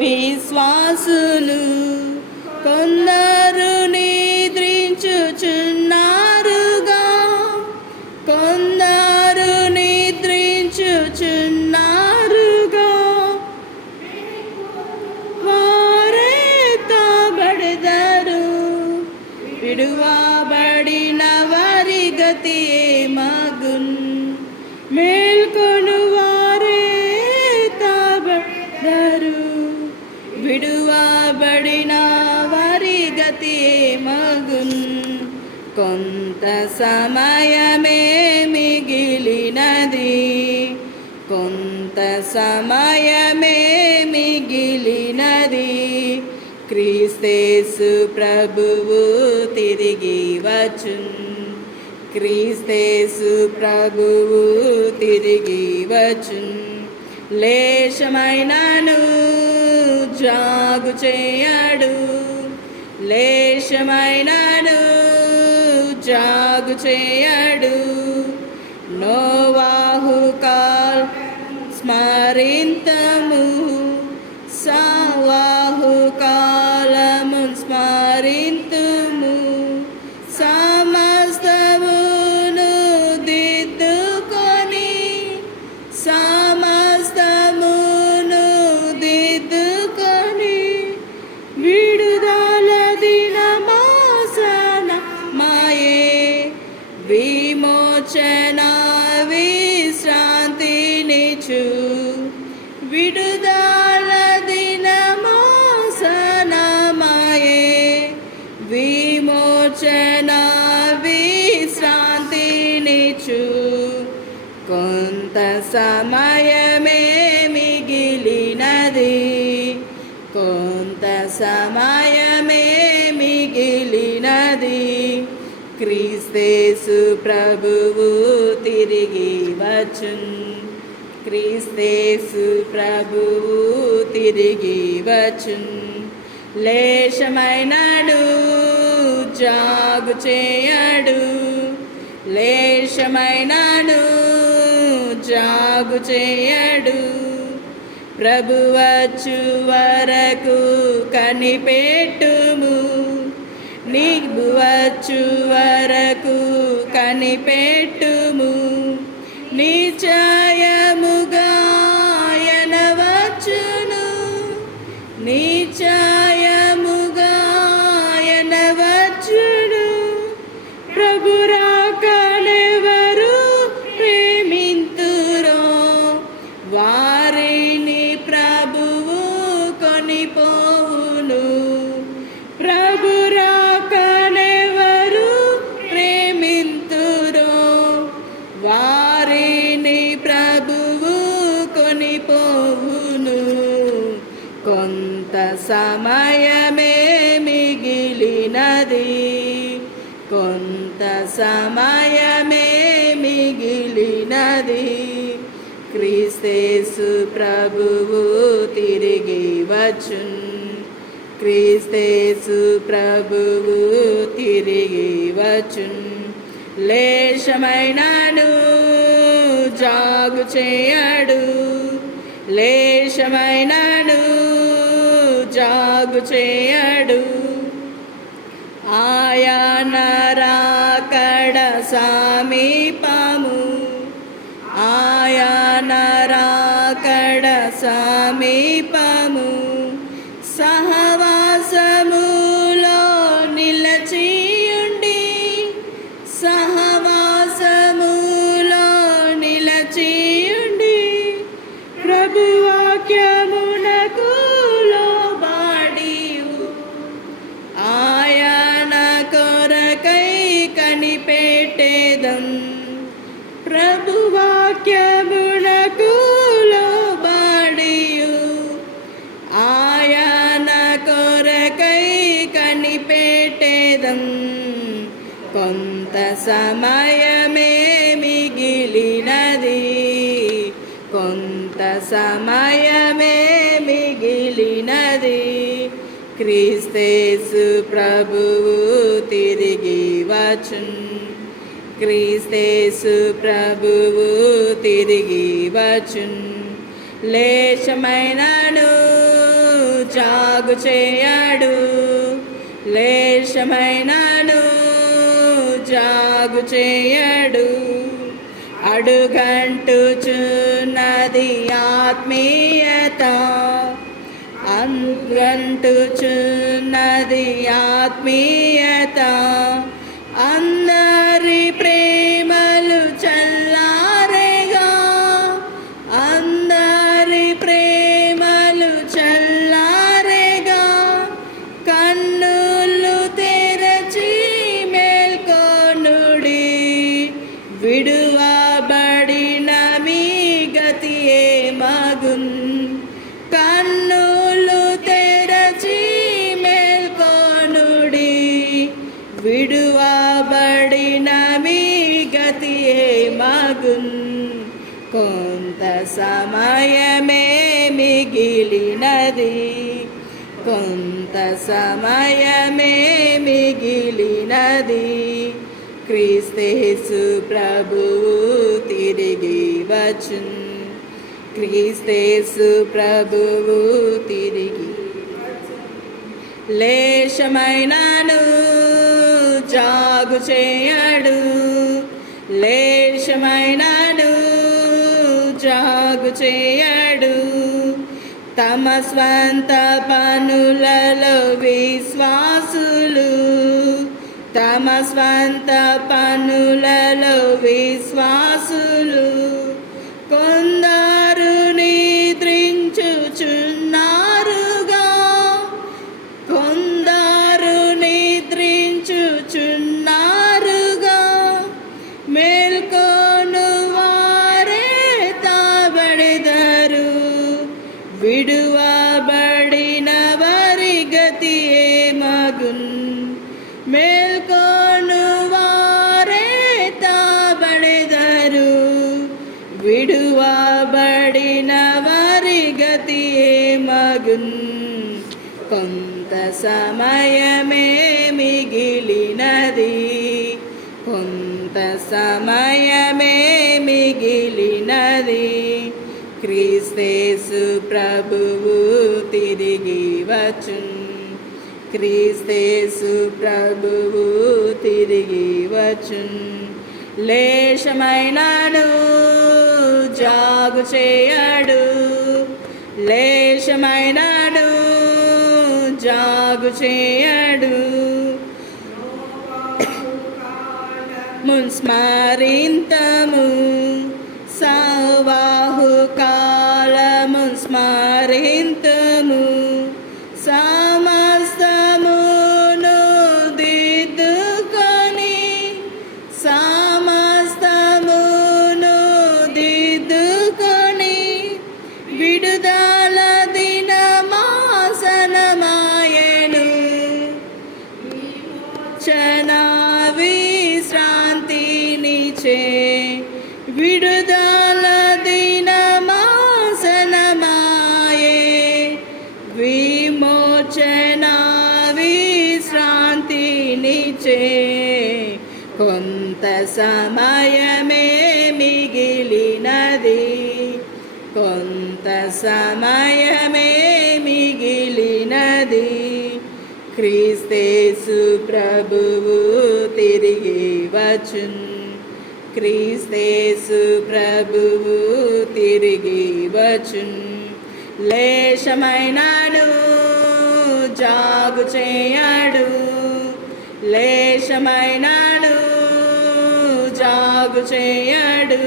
విశ్వాసులు కొందరు నిద్రించుచున్నారుగా, కొందరు నిద్రించుచున్నారుగా. వారెత్తబడెదరు, విడువబడిన వారి గతి ఏమగున్. మేల్కొను వారెత్తబడెదరు, విడువబడిన వారి గతి ఏమగున్. కొంత సమయమే మిగిలినది, కొంత సమయమే మిగిలినది. క్రీస్తేసు ప్రభువు తిరిగి వచ్చున్, క్రీస్తేసు ప్రభువు తిరిగి వచ్చున్. లేశమైనను జాగు చేయడు, లేశమైనను జాగు చేయడు. నోవాహు కాల్ స్మరింతము, సవాహు కాలము స్మరింతుము. సమస్తమును దిద్దుకొని, సమస్తమును దిద్దుకొని, విడుదల దినమాసనమాయే, విమోచన విశ్రాంతినిచ్చు. విడుదల దినమాసనమాయే, విమోచన విశ్రాంతినిచ్చు. కొంత సమయమే మిగిలినది, కొంత సమయమే మిగిలినది. క్రీస్తేసు ప్రభువు తిరిగి వచ్చున్, క్రీస్తేసు ప్రభువు తిరిగి వచ్చున్. లేశమైనను జాగు చేయడు, లేశమైనను జాగు చేయడు. ప్రభు వచ్చు వరకు కనిపెట్టుము, నీవు వచ్చు వరకు కనిపెట్టుము. నిశ్చయముగా ఆయన వచ్చును, నిశ్చయముగా ఆయన వచ్చును. ప్రభు రాకనెవరు ప్రేమింతురో, వారిని ప్రభువు కొనిపోవును. ప్రభు రాకనెవరు ప్రేమింతురో, వారిని ప్రభువు కొనిపోవును. కొంత సమయమే మిగిలినది, కొంత సమయమే మిగిలినది. క్రీస్తేసు ప్రభువు తిరిగి వచ్చున్, క్రీస్తేసు ప్రభువు తిరిగి వచ్చున్. లేశమైనను జాగు చేయడు, లేశమైనను జాగు చేయడు. ఆయన రాకడ సమీపము, ఆయన రాకడ సమీపము. సహవాసములో నిలచియుండి, సహవాసములో నిలచియుండి, ప్రభువాక్యమునకు లోబడియు, ఆయన కొరకై కనిపెట్టేదం. ప్రభువాక్యమునకు లోబడియు, ఆయన కొరకై కనిపెట్టేదం. కొంత సమయమే మిగిలినది, కొంత సమయమే మిగిలినది. క్రీస్తేసు ప్రభువు తిరిగి వచ్చున్, క్రీస్తేసు ప్రభువు తిరిగి వచ్చున్. లేశమైనను జాగు చేయడు, లేశమైనను జాగు చేయడు. అడుగంటుచున్నది ఆత్మీయత, అంటుచున్నది ఆత్మీయత. అందరి ప్రేమలు చల్లారేగా, అందరి ప్రేమలు చల్లారేగా. కన్నులు తెరచి మేల్కొనుడి, విడువబడిన మీ గతి ఏమగున్. కన్నులు తెరచి మేల్కొనుడి, విడువబడిన మీ గతి ఏమగున్. కొంత సమయమే మిగిలినది, కొంత సమయమే మిగిలినది. క్రీస్తేసు ప్రభువు తిరిగి వచ్చున్, క్రీస్తేసు ప్రభువు తిరిగి. లేశమైనను జాగు చేయడు, లేశమైనను జాగు చేయడు. తమ స్వంత పనులలో విశ్వాసులు, తమ స్వంత పనులలో విశ్వాసులు. కొందరు నిద్రించుచున్నారుగా, కొందరు నిద్రించుచున్నారుగా. మేల్కొను వారే తాబడెదరు, విడువబడిన వారి గతి ఏమగున్. మేల్కొను వారే తాబడెదరు, విడువబడిన వారి గతి ఏమగున్. కొంత సమయమే మిగిలినది, కొంత సమయమే మిగిలినది. క్రీస్తేసు ప్రభువు తిరిగి వచ్చున్, క్రీస్తేసు ప్రభువు తిరిగి వచ్చున్. లేశమైనను జాగు చేయడు, లేశమైనను జాగు చేయడు. మున్స్మరింతము సవాహు కాలము స్మరింతము. సమస్తమును దిద్దుకొని, సమస్తమును దిద్దుకొని. విడుదల దినమాసనమాయెను, విమోచన విశ్రాంతినిచే. విడుదల దినమాసనమాయే, విమోచన విశ్రాంతినిచే. కొంత సమయమే మిగిలినది, కొంత సమయమే మిగిలినది. క్రీస్తేసు ప్రభువు తిరిగి వచ్చున్, క్రీస్తేసు ప్రభువు తిరిగి వచ్చున్. లేశమైనను జాగు చేయడు, లేశమైనను జాగు చేయడు.